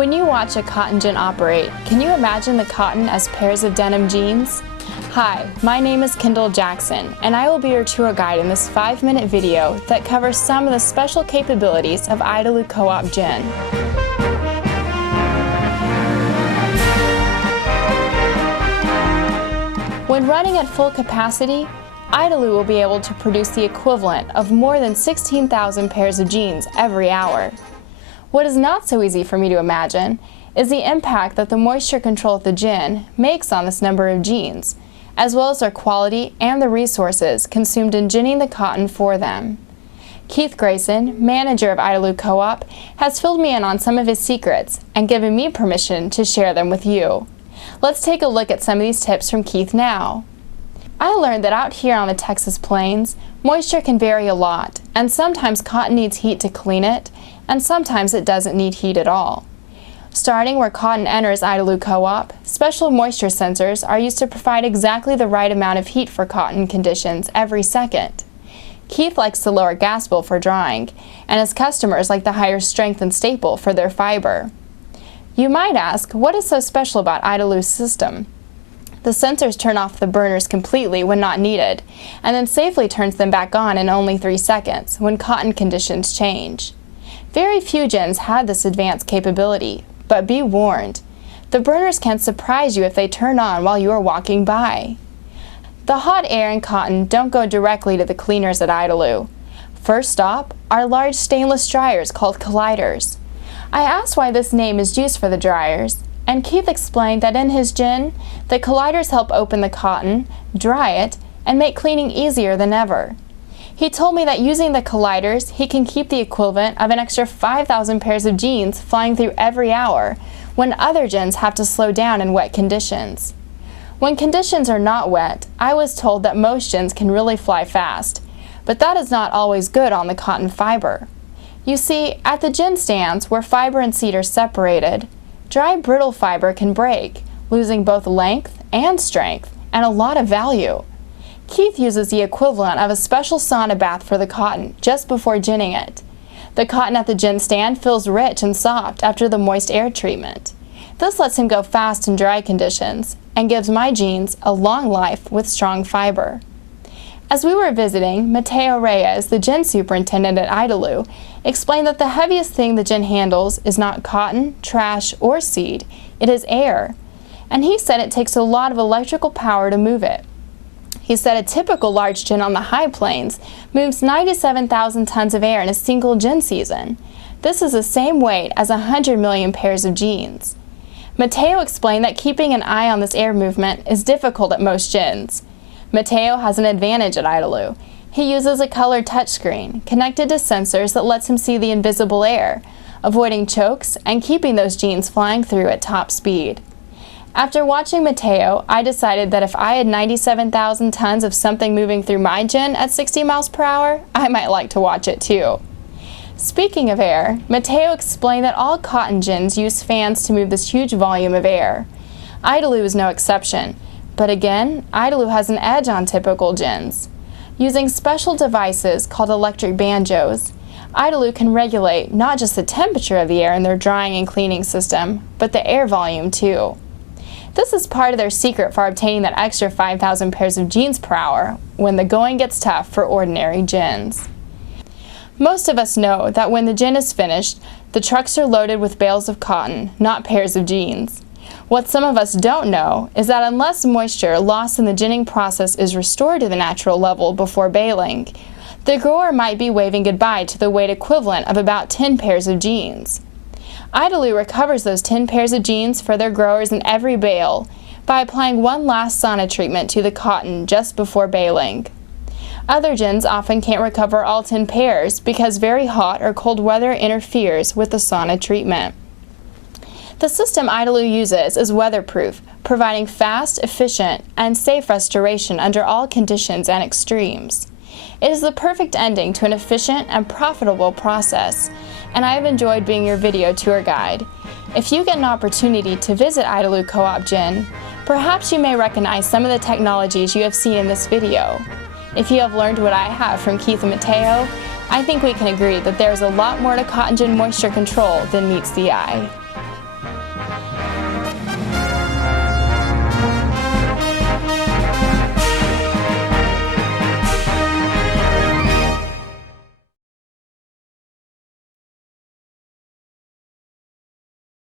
When you watch a cotton gin operate, can you imagine the cotton as pairs of denim jeans? Hi, my name is Kindahl Jackson, and I will be your tour guide in this 5-minute video that covers some of the special capabilities of Idalou Co-op Gin. When running at full capacity, Idalou will be able to produce the equivalent of more than 16,000 pairs of jeans every hour. What is not so easy for me to imagine is the impact that the moisture control of the gin makes on this number of jeans, as well as their quality and the resources consumed in ginning the cotton for them. Keith Grayson, manager of Idalou Co-op, has filled me in on some of his secrets and given me permission to share them with you. Let's take a look at some of these tips from Keith now. I learned that out here on the Texas plains, moisture can vary a lot, and sometimes cotton needs heat to clean it, and sometimes it doesn't need heat at all. Starting where cotton enters Idalou Co-op, special moisture sensors are used to provide exactly the right amount of heat for cotton conditions every second. Keith likes the lower gas bill for drying, and his customers like the higher strength and staple for their fiber. You might ask, what is so special about Idalou's system? The sensors turn off the burners completely when not needed, and then safely turns them back on in only 3 seconds when cotton conditions change. Very few gins have this advanced capability, but be warned, the burners can surprise you if they turn on while you are walking by. The hot air and cotton don't go directly to the cleaners at Idalou. First stop are large stainless dryers called colliders. I asked why this name is used for the dryers, and Keith explained that in his gin, the colliders help open the cotton, dry it, and make cleaning easier than ever. He told me that using the colliders, he can keep the equivalent of an extra 5,000 pairs of jeans flying through every hour, when other gins have to slow down in wet conditions. When conditions are not wet, I was told that most gins can really fly fast, but that is not always good on the cotton fiber. You see, at the gin stands where fiber and seed are separated, dry brittle fiber can break, losing both length and strength, and a lot of value. Keith uses the equivalent of a special sauna bath for the cotton just before ginning it. The cotton at the gin stand feels rich and soft after the moist air treatment. This lets him go fast in dry conditions and gives my jeans a long life with strong fiber. As we were visiting, Mateo Reyes, the gin superintendent at Idalou, explained that the heaviest thing the gin handles is not cotton, trash, or seed, it is air. And he said it takes a lot of electrical power to move it. He said a typical large gin on the high plains moves 97,000 tons of air in a single gin season. This is the same weight as 100 million pairs of jeans. Mateo explained that keeping an eye on this air movement is difficult at most gins. Mateo has an advantage at Idalou. He uses a colored touchscreen connected to sensors that lets him see the invisible air, avoiding chokes and keeping those jeans flying through at top speed. After watching Mateo, I decided that if I had 97,000 tons of something moving through my gin at 60 miles per hour, I might like to watch it too. Speaking of air, Mateo explained that all cotton gins use fans to move this huge volume of air. Idalou is no exception, but again, Idalou has an edge on typical gins. Using special devices called electric banjos, Idalou can regulate not just the temperature of the air in their drying and cleaning system, but the air volume too. This is part of their secret for obtaining that extra 5,000 pairs of jeans per hour when the going gets tough for ordinary gins. Most of us know that when the gin is finished, the trucks are loaded with bales of cotton, not pairs of jeans. What some of us don't know is that unless moisture lost in the ginning process is restored to the natural level before baling, the grower might be waving goodbye to the weight equivalent of about 10 pairs of jeans. Idalou recovers those 10 pairs of jeans for their growers in every bale by applying one last sauna treatment to the cotton just before baling. Other gins often can't recover all 10 pairs because very hot or cold weather interferes with the sauna treatment. The system Idalou uses is weatherproof, providing fast, efficient, and safe restoration under all conditions and extremes. It is the perfect ending to an efficient and profitable process, and I have enjoyed being your video tour guide. If you get an opportunity to visit Idalou Co-op Gin, perhaps you may recognize some of the technologies you have seen in this video. If you have learned what I have from Keith and Mateo, I think we can agree that there is a lot more to cotton gin moisture control than meets the eye. day.